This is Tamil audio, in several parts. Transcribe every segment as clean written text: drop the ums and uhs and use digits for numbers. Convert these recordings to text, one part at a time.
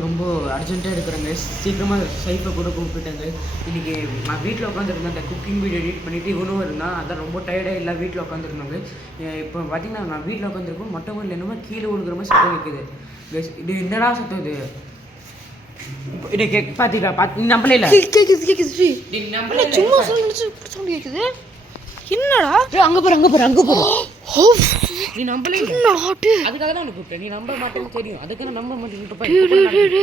vlog ரொம்ப அர்ஜென்ட்டாக எடுக்கிறேங்க. சீக்கிரமாக சைஃபை கூட கூப்பிட்டேங்க. இன்றைக்கி நான் வீட்டில் உட்காந்துருந்தேன். அந்த குக்கிங் வீடியோ எடிட் பண்ணிவிட்டு இவனும் இருந்தான். அதான் ரொம்ப டயர்டாக இல்லை வீட்டில் உட்காந்துருந்தாங்க. இப்போ பார்த்தீங்கன்னா நான் வீட்டில் உட்காந்துருக்கோம். மொட்டை மாடியில் என்னமோ கீழே விழுகிற மாதிரி சத்தம் வைக்குது. இது என்னடா சத்தம் இது? இதை பார்த்தீங்களா? நீ நம்பல இல்லை? சும்மா சவுண்ட் கேட்குது. என்னடா அங்கே போகிற நீ நம்பல அதுக்காக தான் உனக்கு கூப்பிட்டேன். நீ நம்ப மாட்டேன்னு தெரியும். அதுக்காக நம்ப மாட்டேன்னு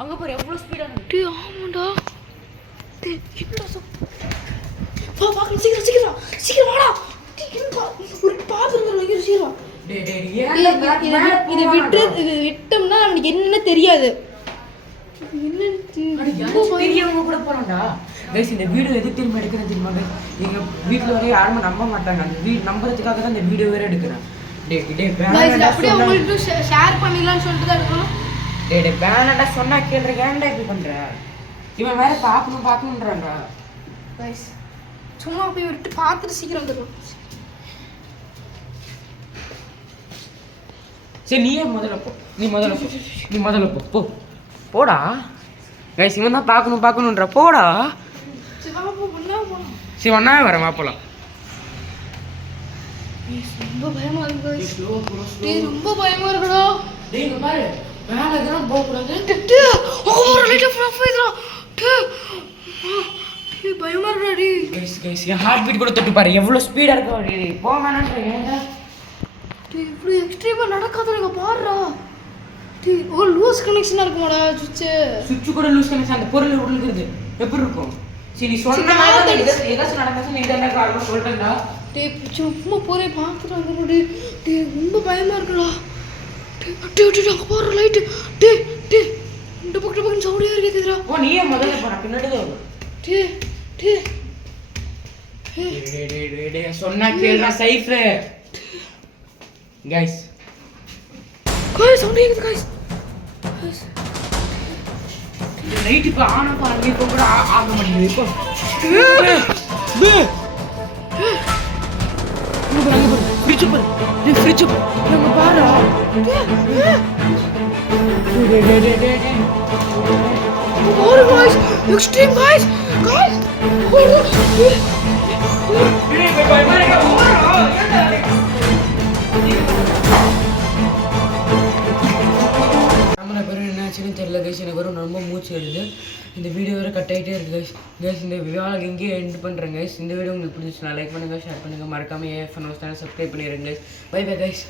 அங்கே போகிற எவ்வளோ ஸ்பீடாக? ஆமாண்டா. சீக்கிரம் வாடா. ஒரு பாத்திரம் சீக்கிரம். இதை விட்டோம்னா நம்மளுக்கு என்னன்னு தெரியாது. தெரியாம கூட போறான்டா. கைஸ் இந்த வீடியோ எது திரும்ப எடுக்கிறேன் தெரியுமா? எங்க வீட்டில் வரையும் யாருமே நம்ப மாட்டாங்க. அந்த நம்புறதுக்காக தான் இந்த வீடியோ வேற எடுக்கிறேன். அப்படியே உங்களுக்கு ஷேர் பண்ணிடலாம்னு சொல்லிட்டு தான் இருக்கணும். வேணாண்டா சொன்னா கேள்ற. ஏன்டா இப்படி பண்ற? இவன் வேற பார்க்கணுன்றான்டா. கைஸ் சும்மா போய் விட்டு பார்த்துட்டு சீக்கிரம் வந்துடும். சரி நீயே முதல்ல போ. நீ முதல்ல போ. போடா. கைஸ் இவன் தான் பார்க்கணுன்ற. போடா. சரி ஒன்னா வரேன். வா போலாம். ரொம்ப பயமா இருக்கு. ரொம்ப பயமா இருக்குடா. டேய் இங்க பாரு. வேலை எதுனா போக கூடாது. ஒரு லைட் ஃப்ளாஷ் ஆயிடுறா. பயமா இருக்குடா. கைஸ் என் ஹார்ட் பீட் கூட தொட்டு பாரு. எவ்வளவு ஸ்பீடா இருக்கு. போ வேணான்ற. ஏன்டா இப்படி எக்ஸ்ட்ரீமா நடக்காத. நீங்க பாருடா. ஒரு லூஸ் கனெக்ஷனா இருக்குமாடா சுவிட்ச் கூட லூஸ் கனெக்ஷன். அந்த பொருள் உருளுக்குது எப்படி இருக்கும்? சரி சொன்னா ஏதாச்சும் நடந்துச்சு. நீ என்ன காரணம் சொல்லிட்டேன்டா. சும்மா போறே பார்த்துட்டு ரொம்ப பயமா இருக்குடா. அங்க போற லைட். இந்த பக்கம் சவுண்டே கேக்குதுடா. ஓ நீயே முதல்ல போற. பின்னாடி தான் வரும். சொன்னா கேளுடா சைஃப். கைஸ் சவுண்ட் கேக்குது. கைஸ் லைட் இப்போ ஆன் பண்ணி இப்போ கூட ஆக மாட்டேங்குது. இப்போ ஃப்ரிட்ஜ் நம்ம பாரு. Extreme guys. தெரியல கைஸ். எனக்கு வரும் ரொம்ப மூச்சு எழுது. இந்த வீடியோ வேறு கட் ஆகிட்டே இருக்குது கைஸ். இந்த விவாக இங்கேயே எண்ட் பண்ணுறேன் கைஸ். இந்த வீடியோ உங்களுக்கு பிடிச்சிச்சுன்னா லைக் பண்ணுங்கள், ஷேர் பண்ணுங்கள், மறக்காமல் ஏஎஃப்என் சேனல் சப்ஸ்கிரைப் பண்ணிடுங்க கைஸ். Bye bye guys.